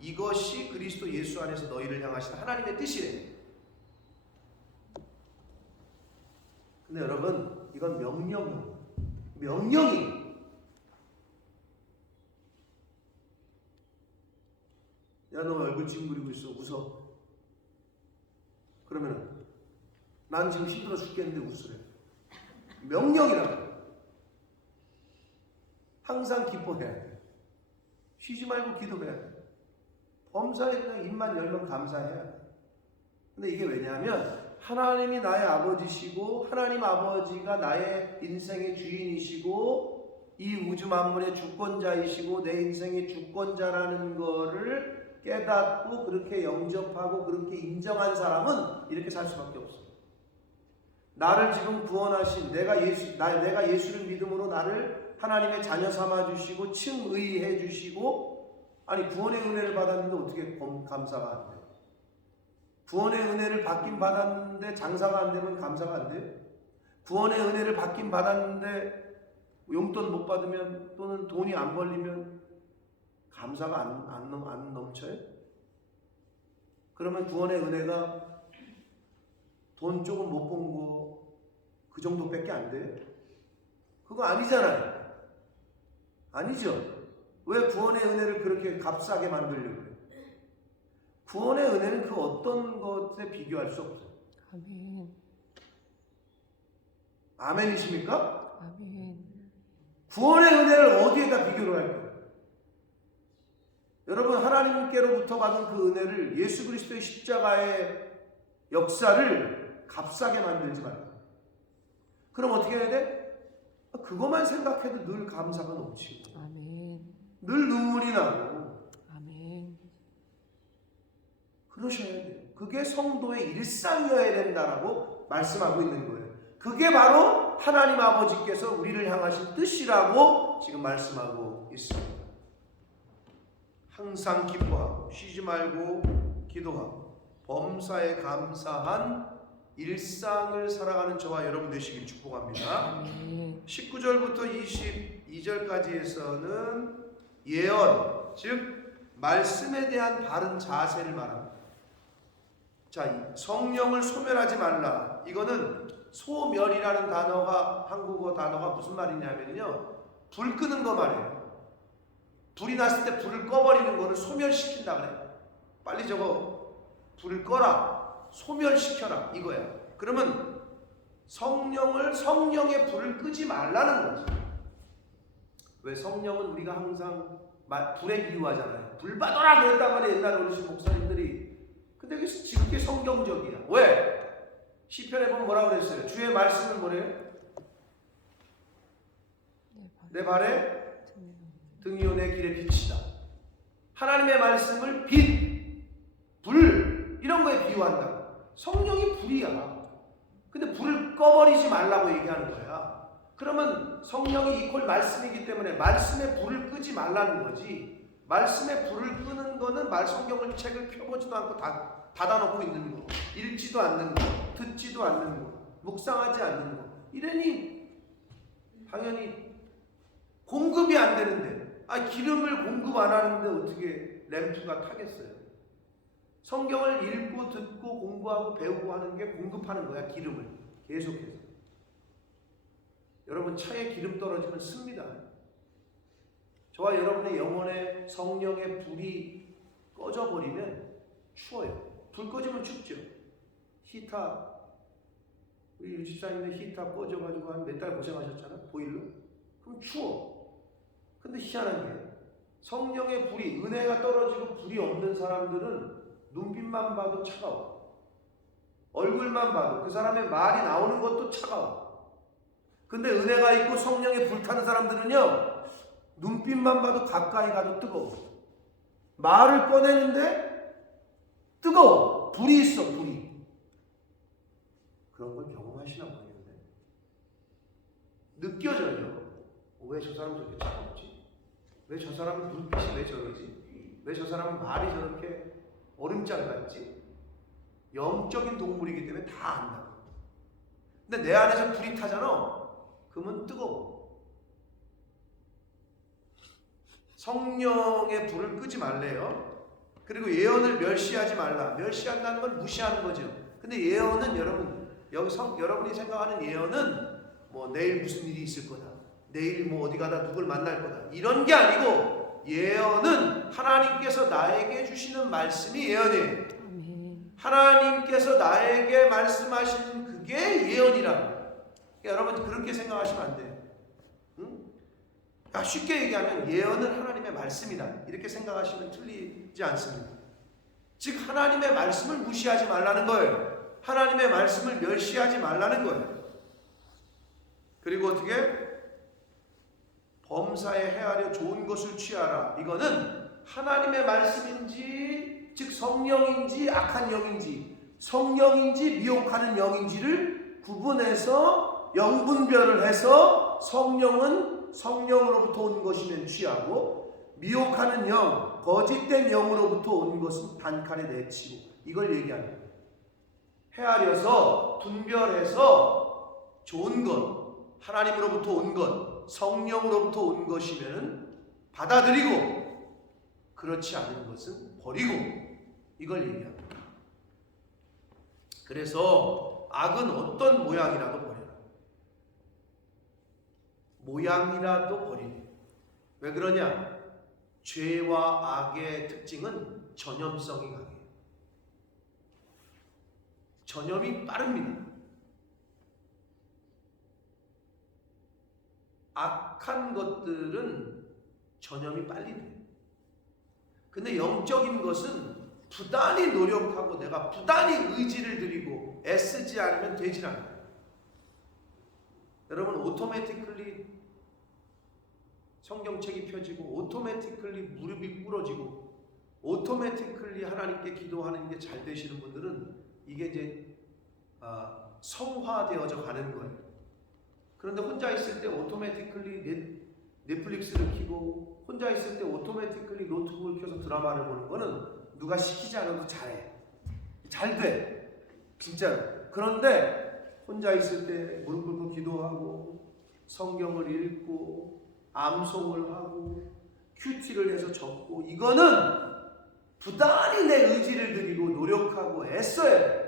이것이 그리스도 예수 안에서 너희를 향하신 하나님의 뜻이래. 근데 여러분, 이건 명령이. 야, 너 얼굴 찡그리고 있어. 웃어. 그러면 난 지금 힘들어 죽겠는데 웃으래. 명령이라고. 항상 기뻐해야 돼. 쉬지 말고 기도해야 돼. 범사에 그냥 입만 열면 감사해야 돼. 근데 이게 왜냐하면 하나님이 나의 아버지시고 하나님 아버지가 나의 인생의 주인이시고 이 우주 만물의 주권자이시고 내 인생의 주권자라는 거를 깨닫고 그렇게 영접하고 그렇게 인정한 사람은 이렇게 살 수밖에 없어. 나를 지금 구원하신 내가 예수를 믿음으로 나를 하나님의 자녀 삼아 주시고 칭의해 주시고, 아니 구원의 은혜를 받았는데 어떻게 감사가 안 돼? 구원의 은혜를 받긴 받았는데 장사가 안 되면 감사가 안 돼? 구원의 은혜를 받긴 받았는데 용돈 못 받으면 또는 돈이 안 벌리면 감사가 안 넘쳐요? 그러면 구원의 은혜가 돈 조금 못 번 거 그 정도밖에 안 돼? 그거 아니잖아요. 아니죠. 왜 구원의 은혜를 그렇게 값싸게 만들려고 그래? 구원의 은혜는 그 어떤 것에 비교할 수 없어요. 아멘. 아멘이십니까? 아멘. 구원의 은혜를 어디에다 비교를 할 거예요? 여러분, 하나님께로부터 받은 그 은혜를, 예수 그리스도의 십자가의 역사를 값싸게 만들지 말고. 그럼 어떻게 해야 돼? 그것만 생각해도 늘 감사가 넘치고 아멘. 늘 눈물이 나고. 아멘. 그러셔야 돼요. 그게 성도의 일상이어야 된다라고 말씀하고 있는 거예요. 그게 바로 하나님 아버지께서 우리를 향하신 뜻이라고 지금 말씀하고 있습니다. 항상 기뻐하고 쉬지 말고 기도하고 범사에 감사한 일상을 살아가는 저와 여러분 되시길 축복합니다. 아멘. 19절부터 22절까지에서는 예언, 즉 말씀에 대한 바른 자세를 말합니다. 자, 성령을 소멸하지 말라. 이거는 소멸이라는 단어가, 한국어 단어가 무슨 말이냐면요, 불 끄는 거 말이에요. 불이 났을 때 불을 꺼버리는 거를 소멸시킨다 그래요. 빨리 저거 불을 꺼라, 소멸시켜라, 이거야. 그러면 성령의 불을 끄지 말라는 거지. 왜? 성령은 우리가 항상 불에 비유하잖아요. 불 받아라 그랬단 말이에요, 옛날 어르신 목사님들이. 근데 그게 지극히 성경적이야. 왜? 시편에 보면 뭐라고 그랬어요? 주의 말씀은 뭐래요? 내 발에 등이요 내 길의 빛이다. 하나님의 말씀을 빛, 불, 이런 거에 비유한다. 성령이 불이야. 근데 불을 꺼버리지 말라고 얘기하는 거야. 그러면 성령이 이퀄 말씀이기 때문에 말씀의 불을 끄지 말라는 거지. 말씀의 불을 끄는 거는 성경을 책을 펴보지도 않고 닫아놓고 있는 거, 읽지도 않는 거, 듣지도 않는 거, 묵상하지 않는 거, 이러니 당연히 공급이 안 되는데, 기름을 공급 안 하는데 어떻게 램프가 타겠어요? 성경을 읽고 듣고 공부하고 배우고 하는 게 공급하는 거야, 기름을 계속해서. 여러분, 차에 기름 떨어지면 씁니다. 저와 여러분의 영혼에 성령의 불이 꺼져버리면 추워요. 불 꺼지면 춥죠. 히터, 우리 유집사님들 히터 꺼져가지고 한 몇 달 고생하셨잖아, 보일러. 그럼 추워. 근데 희한한 게 성령의 불이, 은혜가 떨어지고 불이 없는 사람들은 눈빛만 봐도 차가워. 얼굴만 봐도, 그 사람의 말이 나오는 것도 차가워. 근데 은혜가 있고 성령에 불타는 사람들은요, 눈빛만 봐도 가까이 가도 뜨거워. 말을 꺼내는데 뜨거워. 불이 있어, 불이. 그런 걸 경험하시나 모르겠네. 느껴져요. 왜 저 사람은 저렇게 차갑지? 왜 저 사람은 눈빛이 왜 저러지? 왜 저 사람은 말이 저렇게 얼음장 같지? 영적인 동물이기 때문에 다 안다. 근데 내 안에서 불이 타잖아. 그러면 뜨거워. 성령의 불을 끄지 말래요. 그리고 예언을 멸시하지 말라. 멸시한다는 건 무시하는 거죠. 근데 예언은 여러분, 여러분이 생각하는 예언은 뭐 내일 무슨 일이 있을 거다, 내일 뭐 어디 가다 누굴 만날 거다, 이런 게 아니고 예언은 하나님께서 나에게 주시는 말씀이 예언이에요. 아멘. 하나님께서 나에게 말씀하신 그게 예언이라고. 여러분 그렇게 생각하시면 안 돼요. 쉽게 얘기하면 예언은 하나님의 말씀이다, 이렇게 생각하시면 틀리지 않습니다. 즉 하나님의 말씀을 무시하지 말라는 거예요. 하나님의 말씀을 멸시하지 말라는 거예요. 그리고 어떻게? 범사에 헤아려 좋은 것을 취하라. 이거는 하나님의 말씀인지, 즉 성령인지 악한 영인지, 성령인지 미혹하는 영인지를 구분해서 영분별을 해서 성령은 성령으로부터 온 것이면 취하고, 미혹하는 영, 거짓된 영으로부터 온 것은 단칼에 내치고, 이걸 얘기하는 거예요. 헤아려서 분별해서 좋은 것, 하나님으로부터 온 것, 성령으로부터 온 것이면 받아들이고, 그렇지 않은 것은 버리고, 이걸 얘기합니다. 그래서 악은 어떤 모양이라도 버려라. 모양이라도 버리래. 왜 그러냐? 죄와 악의 특징은 전염성이 강해요. 전염이 빠릅니다. 악한 것들은 전염이 빨리 돼요. 근데 영적인 것은 부단히 노력하고 내가 부단히 의지를 들이고 애쓰지 않으면 되질 않아요. 여러분 오토매티클리 성경책이 펴지고, 오토매티클리 무릎이 꿇어지고, 오토매티클리 하나님께 기도하는 게 잘 되시는 분들은 이게 이제 성화되어져 가는 거예요. 그런데 혼자 있을 때 오토매티클리 넷플릭스를 켜고, 혼자 있을 때 오토매티클리 노트북을 켜서 드라마를 보는 거는 누가 시키지 않아도 잘해. 잘 돼. 진짜로. 그런데 혼자 있을 때 무릎 꿇고 기도하고, 성경을 읽고, 암송을 하고, 큐티를 해서 적고, 이거는 부단히 내 의지를 들이고 노력하고 애써야 돼.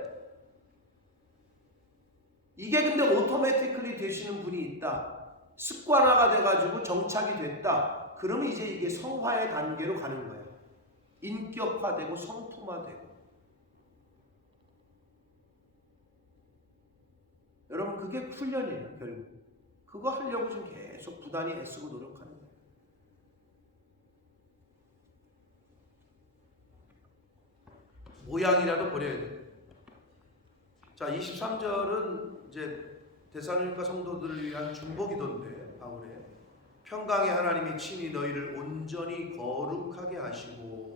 이게 근데 오토매티클리 되시는 분이 있다, 습관화가 돼가지고 정착이 됐다, 그러면 이제 이게 성화의 단계로 가는 거예요. 인격화되고 성품화되고. 여러분 그게 훈련이에요. 결국 그거 하려고 좀 계속 부단히 애쓰고 노력하는 거예요. 모양이라도 버려야 돼요. 자, 23절은 이제 데살로니가 성도들을 위한 중보기도인데, 바울의 평강의 하나님이 친히 너희를 온전히 거룩하게 하시고,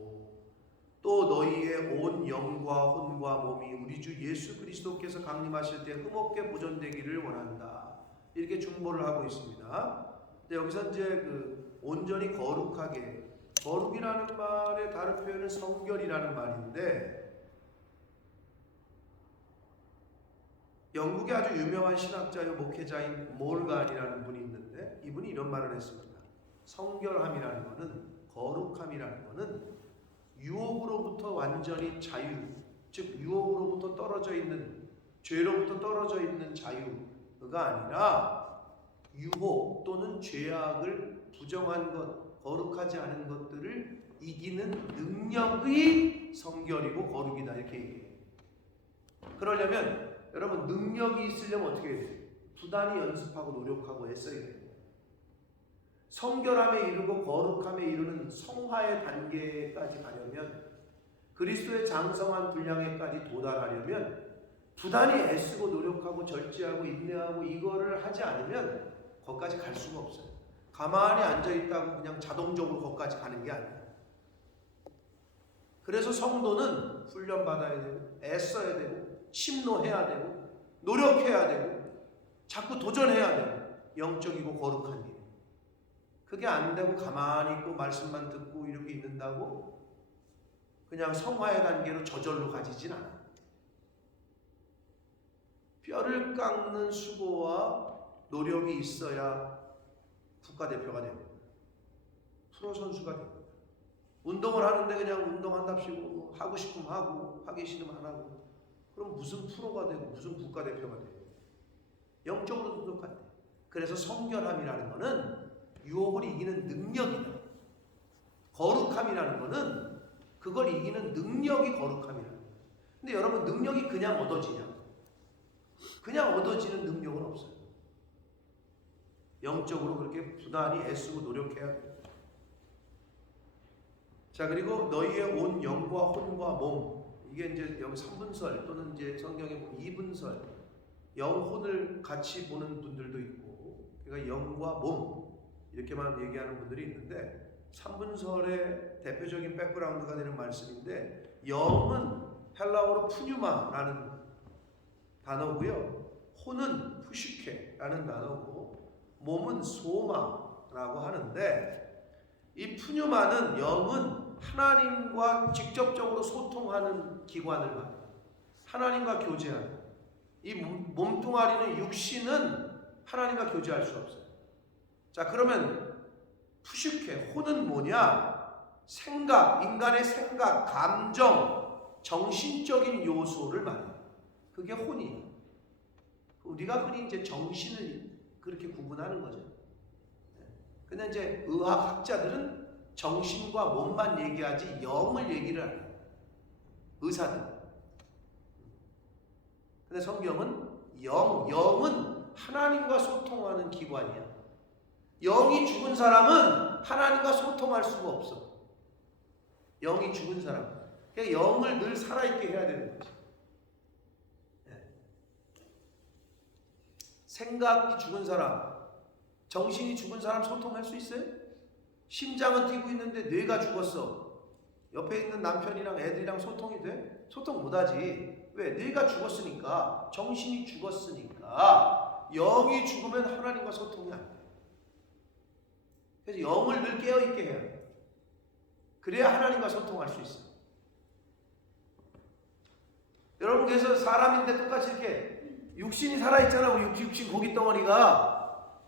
또 너희의 온 영과 혼과 몸이 우리 주 예수 그리스도께서 강림하실 때 흠없게 보존되기를 원한다, 이렇게 중보를 하고 있습니다. 근데 여기서 이제 그 온전히 거룩하게, 거룩이라는 말의 다른 표현은 성결이라는 말인데, 영국의 아주 유명한 신학자요 목회자인 몰간이라는 분이 있는데, 이분이 이런 말을 했습니다. 성결함이라는 것은, 거룩함이라는 것은 유혹으로부터 완전히 자유, 즉 유혹으로부터 떨어져 있는, 죄로부터 떨어져 있는 자유가 아니라 유혹 또는 죄악을 부정한 것, 거룩하지 않은 것들을 이기는 능력의 성결이고 거룩이다, 이렇게 얘기해요. 그러려면 여러분 능력이 있으려면 어떻게 해야 돼요? 부단히 연습하고 노력하고 애써야 돼요. 성결함에 이르고 거룩함에 이르는 성화의 단계까지 가려면, 그리스도의 장성한 분량에까지 도달하려면 부단히 애쓰고 노력하고 절제하고 인내하고 이거를 하지 않으면 거기까지 갈 수가 없어요. 가만히 앉아있다고 그냥 자동적으로 거기까지 가는 게 아니에요. 그래서 성도는 훈련받아야 되고, 애써야 되고, 심노해야 되고, 노력해야 되고, 자꾸 도전해야 되고, 영적이고 거룩한 일. 그게 안 되고 가만히 있고 말씀만 듣고 이렇게 있는다고 그냥 성화의 단계로 저절로 가지진 않아. 뼈를 깎는 수고와 노력이 있어야 국가대표가 됩니다. 프로 선수가 됩니다. 운동을 하는데 그냥 운동한답시고 하고 싶으면 하고 하기 싫으면 안 하고, 그럼 무슨 프로가 되고 무슨 국가대표가 돼요? 영적으로도 똑같아. 그래서 성결함이라는 거는 유혹을 이기는 능력이다. 거룩함이라는 거는 그걸 이기는 능력이 거룩함이라는 거예요. 근데 여러분, 능력이 그냥 얻어지냐? 그냥 얻어지는 능력은 없어요. 영적으로 그렇게 부단히 애쓰고 노력해야 돼요. 자, 그리고 너희의 온 영과 혼과 몸, 이게 이제 여기 3분설 또는 이제 성경에 보면 2분설, 영혼을 같이 보는 분들도 있고, 그러니까 영과 몸 이렇게만 얘기하는 분들이 있는데, 3분설의 대표적인 백그라운드가 되는 말씀인데, 영은 헬라어로 푸뉴마라는 단어고요, 혼은 푸시케라는 단어고, 몸은 소마라고 하는데, 이 푸뉴마는 영은 하나님과 직접적으로 소통하는 기관을 말해요. 하나님과 교제하는. 이 몸뚱아리는 육신은 하나님과 교제할 수 없어요. 자, 그러면 푸시케, 혼은 뭐냐? 생각, 인간의 생각, 감정, 정신적인 요소를 말해요. 그게 혼이에요. 우리가 흔히 이제 정신을 그렇게 구분하는 거죠. 근데 이제 의학학자들은 정신과 몸만 얘기하지 영을 얘기를 안 해요. 의사들. 근데 성경은 영은 하나님과 소통하는 기관이야. 영이 죽은 사람은 하나님과 소통할 수가 없어. 영이 죽은 사람. 그러니까 영을 늘 살아있게 해야 되는 거지. 생각이 죽은 사람, 정신이 죽은 사람 소통할 수 있어요? 심장은 뛰고 있는데 뇌가 죽었어. 옆에 있는 남편이랑 애들이랑 소통이 돼? 소통 못하지. 왜? 뇌가 죽었으니까, 정신이 죽었으니까. 영이 죽으면 하나님과 소통이 안 돼. 그래서 영을 늘 깨어있게 해야 돼. 그래야 하나님과 소통할 수 있어. 여러분, 그래서 사람인데 똑같이 이렇게 육신이 살아있잖아. 우리 육신 고깃덩어리가.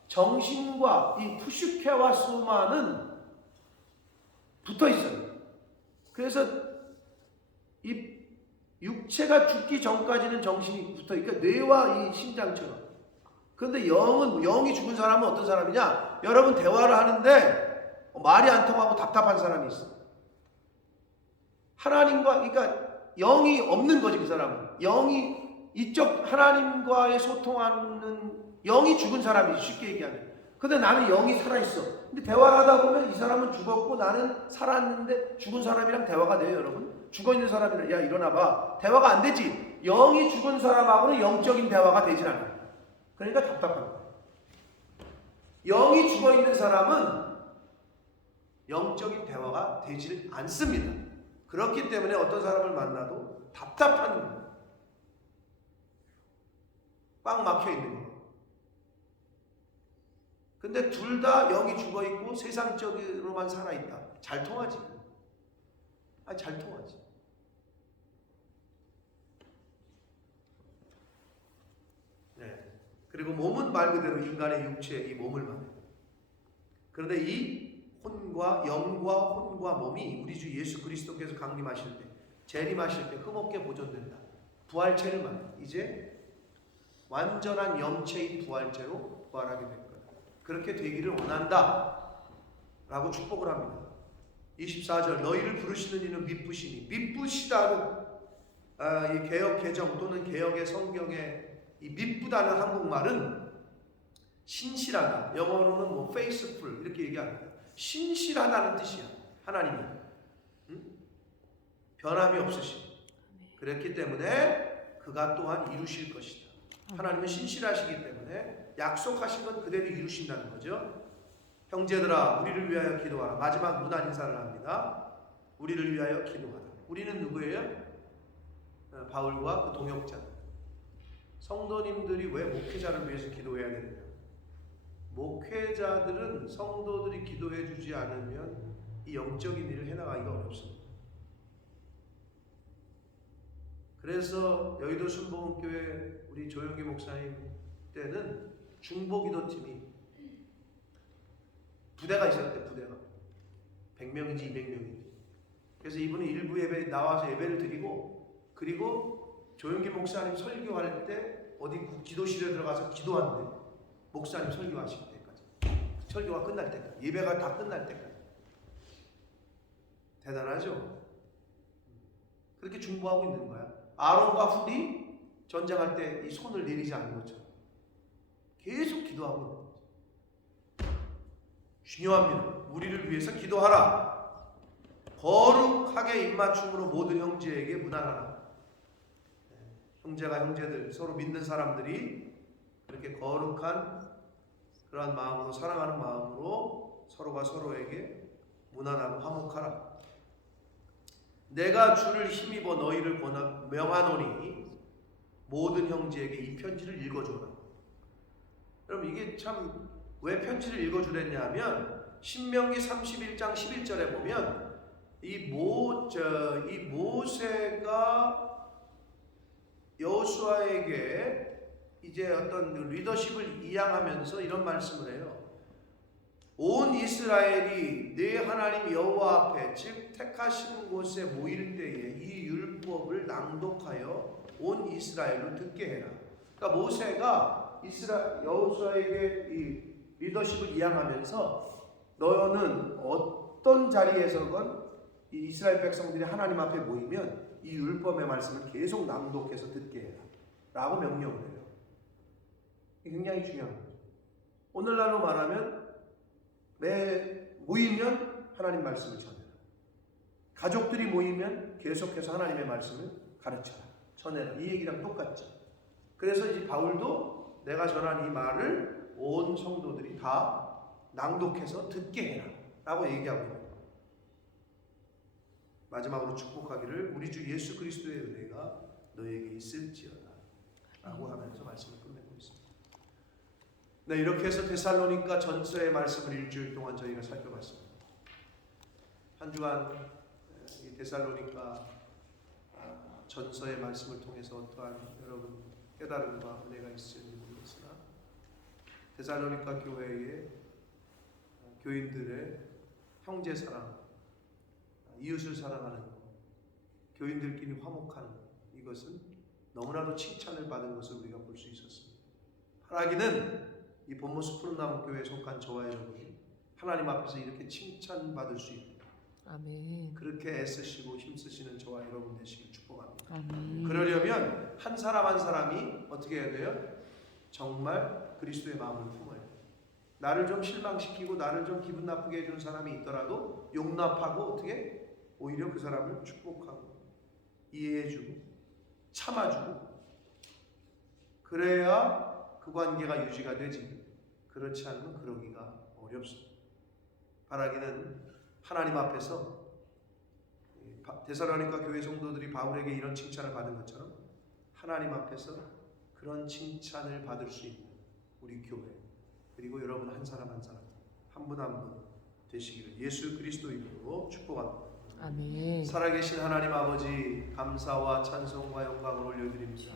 정신과 이 푸슈케와 소마는 붙어있어요. 그래서 이 육체가 죽기 전까지는 정신이 붙어있고, 뇌와 이 심장처럼. 그런데 영이 죽은 사람은 어떤 사람이냐? 여러분, 대화를 하는데 말이 안 통하고 답답한 사람이 있어. 하나님과, 그러니까 영이 없는 거지, 그 사람은. 영이 이쪽 하나님과의 소통하는 영이 죽은 사람이지, 쉽게 얘기하면. 근데 나는 영이 살아있어. 근데 대화를 하다 보면 이 사람은 죽었고 나는 살았는데, 죽은 사람이랑 대화가 돼요, 여러분? 죽어있는 사람이랑, 야, 일어나봐. 대화가 안 되지. 영이 죽은 사람하고는 영적인 대화가 되질 않아요. 그러니까 답답한 거예요. 영이 죽어있는 사람은 영적인 대화가 되질 않습니다. 그렇기 때문에 어떤 사람을 만나도 답답한 거예요. 꽉 막혀 있는 거예요. 근데 둘 다 영이 죽어있고 세상적으로만 살아있다. 잘 통하지. 잘 통하지. 네. 그리고 몸은 말 그대로 인간의 육체의 이 몸을 말해요. 그런데 이 혼과 영과 혼과 몸이 우리 주 예수 그리스도께서 강림하실 때, 재림하실 때 흠없게 보존된다. 부활체를 말해요. 이제 완전한 영체인 부활체로 부활하게 될 거예요. 그렇게 되기를 원한다 라고 축복을 합니다. 24절, 너희를 부르시는 이는 미쁘시니. 미쁘시다는 이 개역 개정 또는 개역의 성경에 이 미쁘다는 한국말은 신실하다, 영어로는 뭐 faithful 이렇게 얘기합니다. 신실하다는 뜻이야. 하나님이 변함이 없으시고, 그렇기 때문에 그가 또한 이루실 것이다. 하나님은 신실하시기 때문에 약속하신 건 그대로 이루신다는 거죠. 형제들아, 우리를 위하여 기도하라. 마지막 문안 인사를 합니다. 우리를 위하여 기도하라. 우리는 누구예요? 바울과 그 동역자들. 성도님들이 왜 목회자를 위해서 기도해야 되느냐? 목회자들은 성도들이 기도해 주지 않으면 이 영적인 일을 해나가기가 어렵습니다. 그래서 여의도 순복음교회 우리 조영기 목사님 때는 중보기도팀이 부대가 있었대. 부대가 100명인지 200명인지. 그래서 이분은 일부 예배 나와서 예배를 드리고, 그리고 조용기 목사님 설교할 때 어디 기도실에 들어가서 기도한대. 목사님 설교하실 때까지. 설교가 끝날 때까지. 예배가 다 끝날 때까지. 대단하죠? 그렇게 중보하고 있는 거야. 아론과 훌이 전쟁할 때 이 손을 내리지 않는 것처럼 계속 기도하고 있는 거죠. 중요합니다. 우리를 위해서 기도하라. 거룩하게 입맞춤으로 모든 형제에게 무난하라. 형제가 형제들 서로 믿는 사람들이 그렇게 거룩한 그러한 마음으로 사랑하는 마음으로 서로가 서로에게 무난하고 화목하라. 내가 주를 힘입어 너희를 명하노니 모든 형제에게 이 편지를 읽어주라. 여러분 이게 참 왜 편지를 읽어주랬냐 하면 신명기 31장 11절에 보면 이 모세가 여호수아에게 이제 어떤 리더십을 이양하면서 이런 말씀을 해요. 온 이스라엘이 네 하나님 여호와 앞에 즉 택하신 곳에 모일 때에 이 율법을 낭독하여 온 이스라엘로 듣게 해라. 그러니까 모세가 여호수아에게 이 리더십을 이양하면서 너는 어떤 자리에서건 이 이스라엘 백성들이 하나님 앞에 모이면 이 율법의 말씀을 계속 낭독해서 듣게 해라 라고 명령을 해요. 이게 굉장히 중요한 거죠. 오늘날로 말하면 매 모이면 하나님 말씀을 전해라. 가족들이 모이면 계속해서 하나님의 말씀을 가르쳐라. 전해라. 이 얘기랑 똑같죠. 그래서 이제 바울도 내가 전한 이 말을 온 성도들이 다 낭독해서 듣게 해라 라고 얘기하고 있는 거예요. 마지막으로 축복하기를 우리 주 예수 그리스도의 은혜가 너에게 있을지어다 라고 하면서 말씀을 끝내고 있습니다. 네, 이렇게 해서 데살로니가 전서의 말씀을 일주일 동안 저희가 살펴봤습니다. 한 주간 이 데살로니가 전서의 말씀을 통해서 어떠한 여러분 깨달음과 은혜가 있을지 모르겠으나 데살로니가 교회의 교인들의 형제 사랑, 이웃을 사랑하는 것, 교인들끼리 화목하는 것, 이것은 너무나도 칭찬을 받은 것을 우리가 볼 수 있었습니다. 바라기는 이 본모습 푸른나무 교회에 속한 저와 여러분이 하나님 앞에서 이렇게 칭찬받을 수 있도록 아멘. 그렇게 애쓰시고 힘쓰시는 저와 여러분 되시길 축복합니다. 아멘. 그러려면 한 사람 한 사람이 어떻게 해야 돼요? 정말 그리스도의 마음을 품어야 돼요. 나를 좀 실망시키고 나를 좀 기분 나쁘게 해준 사람이 있더라도 용납하고 어떻게 오히려 그 사람을 축복하고 이해해주고 참아주고 그래야 그 관계가 유지가 되지. 그렇지 않으면 그러기가 어렵습니다. 바라기는 하나님 앞에서 데살로니가 교회 성도들이 바울에게 이런 칭찬을 받은 것처럼 하나님 앞에서 그런 칭찬을 받을 수 있는 우리 교회 그리고 여러분 한 사람 한 사람 한 분 한 분 되시기를 예수 그리스도 이름으로 축복합니다. 아멘. 살아계신 하나님 아버지 감사와 찬송과 영광을 올려드립니다.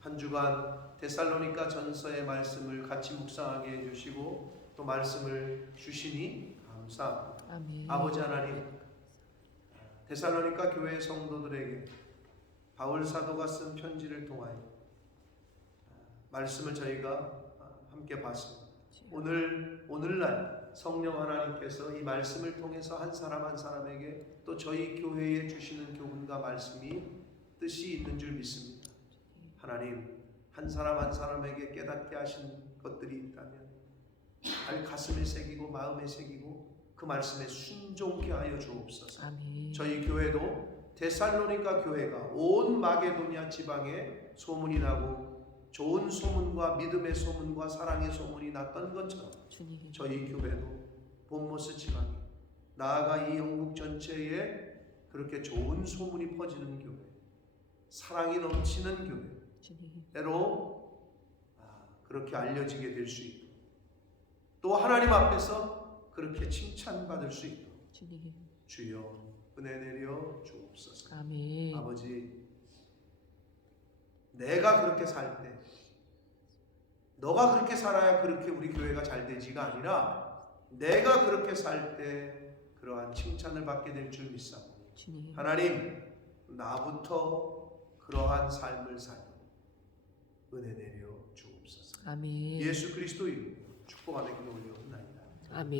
한 주간 데살로니가 전서의 말씀을 같이 묵상하게 해주시고 또 말씀을 주시니 감사합니다. 아멘. 아버지 하나님 데살로니가 교회 성도들에게 바울 사도가 쓴 편지를 통하여 말씀을 저희가 함께 봤습니다. 오늘날 성령 하나님께서 이 말씀을 통해서 한 사람 한 사람에게 또 저희 교회에 주시는 교훈과 말씀이 뜻이 있는 줄 믿습니다. 하나님 한 사람 한 사람에게 깨닫게 하신 것들이 있다면 잘 가슴에 새기고 마음에 새기고 그 말씀에 순종케 하여 주옵소서. 아멘. 저희 교회도 데살로니가 교회가 온 마게도니아 지방에 소문이 나고 좋은 소문과 믿음의 소문과 사랑의 소문이 났던 것처럼 주님. 저희 교회도 본모스 지방에 나아가 이 영국 전체에 그렇게 좋은 소문이 퍼지는 교회, 사랑이 넘치는 교회, 주님. 때로 그렇게 알려지게 될 수 있고 또 하나님 앞에서 그렇게 칭찬받을 수 있도록 주님. 주여 은혜 내려 주옵소서. 아멘. 아버지 내가 그렇게 살 때 너가 그렇게 살아야 그렇게 우리 교회가 잘 되지가 아니라 내가 그렇게 살 때 그러한 칭찬을 받게 될 줄 믿사오니 주님. 하나님 나부터 그러한 삶을 사는 은혜 내려 주옵소서. 아멘. 예수 그리스도 이름으로 축복하며 기도 올려옵나이다. 아멘.